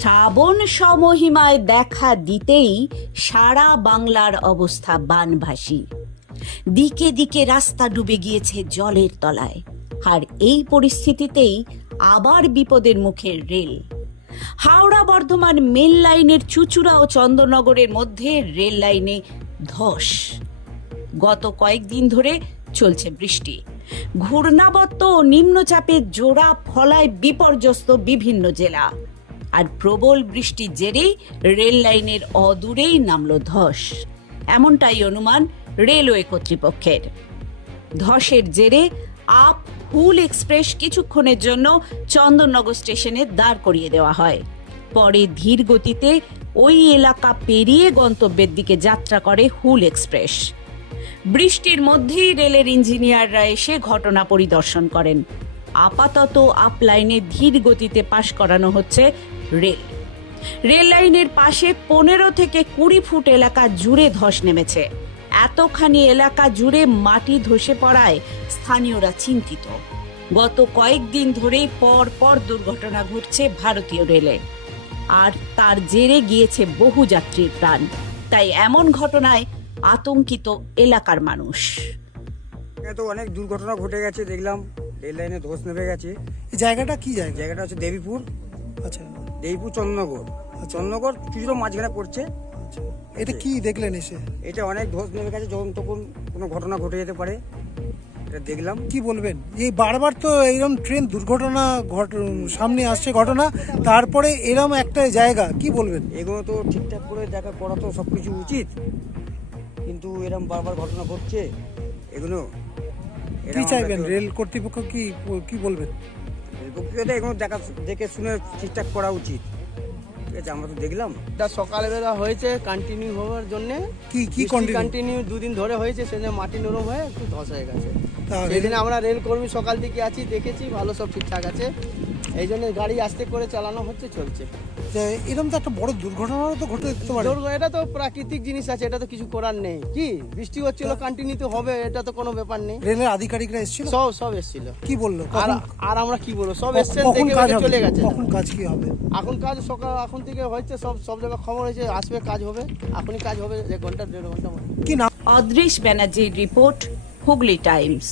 শ্রাবণ সমহিমায় দেখা দিতেই সারা বাংলার অবস্থা বানভাসী। দিকে দিকে রাস্তা ডুবে গিয়েছে জলের তলায়। আর এই পরিস্থিতিতেই আবার বিপদের মুখে রেল। হাওড়া বর্ধমান মেল লাইনের চুচুড়া ও চন্দ্রনগরের মধ্যে রেল লাইনে ধস। গত কয়েকদিন ধরে চলছে বৃষ্টি। ঘূর্ণাবর্ত ও নিম্নচাপের জোড়া ফলায় বিপর্যস্ত বিভিন্ন জেলা। আর প্রবল বৃষ্টির জেরেই রেল লাইনের অদূরেই নামল ধস। এমনটাই অনুমান রেলওয়ে কর্তৃপক্ষের। ধসের জেরে আপ হুল এক্সপ্রেস কিছুক্ষণের জন্য চন্দননগর স্টেশনে দাঁড় করিয়ে দেওয়া হয়। পরে ধীর গতিতে ওই এলাকা পেরিয়ে গন্তব্যের দিকে যাত্রা করে হুল এক্সপ্রেস। বৃষ্টির মধ্যেই রেলের ইঞ্জিনিয়াররা এসে ঘটনা পরিদর্শন করেন। আপাতত আপলাইনে ধীর গতিতে পাশ করানো হচ্ছে রেল। রেল লাইনের পাশে পনেরো থেকে কুড়ি ফুট এলাকা জুড়ে ধস নেমেছে। এতখানি এলাকা জুড়ে মাটি ধসে পড়ায় স্থানীয়রা চিন্তিত। গত কয়েকদিন ধরেই পর পর দুর্ঘটনা ঘটছে ভারতীয় রেলে। আর তার জেরে গিয়েছে বহু যাত্রীর প্রাণ। তাই এমন ঘটনায় আতঙ্কিত এলাকার মানুষ। তো অনেক দুর্ঘটনা ঘটে গেছে, দেখলাম। রেল লাইনে ধস নেমে গেছে। জায়গাটা কি জায়গা? জায়গাটা হচ্ছে দেবীপুর। আচ্ছা। দেবীপুর চন্দ্রনগর। চন্দ্রনগর কিছুটা মাঝখানে পড়ছে। আচ্ছা। এটা কি দেখলেন এসে? এটা অনেক ধস নেমে গেছে যখন তখন কোনো ঘটনা ঘটে যেতে পারে। এটা দেখলাম। কি বলবেন? এই বারবার তো এইরকম ট্রেন দুর্ঘটনা ঘট সামনে আসছে ঘটনা তারপরে এরম একটা জায়গা কি বলবেন? এগুলো তো ঠিকঠাক করে দেখা করা তো সব কিছু উচিত। কিন্তু এরকম বারবার ঘটনা ঘটছে এগুলো। কি চাইবেন? রেল কর্তৃপক্ষ কি কি বলবেন? রেলপক্ষে এখনও দেখা দেখে শুনে ঠিকঠাক করা উচিত। ঠিক আছে আমরা তো দেখলাম। এটা সকালবেলা হয়েছে কন্টিনিউ হওয়ার জন্য। কি কি কন্টিনিউ দুদিন ধরে হয়েছে সেদিন মাটি নরম হয়ে একটু ধস হয়ে গেছে। সেদিন আমরা রেল কর্মী সকাল থেকে আছি দেখেছি ভালো সব ঠিকঠাক আছে। এই জন্য গাড়ি আস্তে করে চালানো হচ্ছে চলছে। এরকম তো একটা বড় দুর্ঘটনাও তো ঘটে যেতে পারে এটা তো প্রাকৃতিক জিনিস আছে এটা তো কিছু করার নেই। কি? বৃষ্টি হচ্ছিল কন্টিনিউ তো হবে এটা তো কোনো ব্যাপার নেই। রেলের আধিকারিকরা এসেছিল? সব সব এসেছিল। কি বলল? আর আর আমরা কি বলব? সব এসছেন দেখে কাজ চলে গেছে। কখন কাজ কি হবে? এখন কাজ সকাল এখন থেকে হচ্ছে সব সব জায়গায় খবর হয়েছে আসবে কাজ হবে। এখনই কাজ হবে এক ঘণ্টা দেড় ঘণ্টা মধ্যে কি নাম? অদৃশ ব্যানার্জির রিপোর্ট হুগলি টাইমস।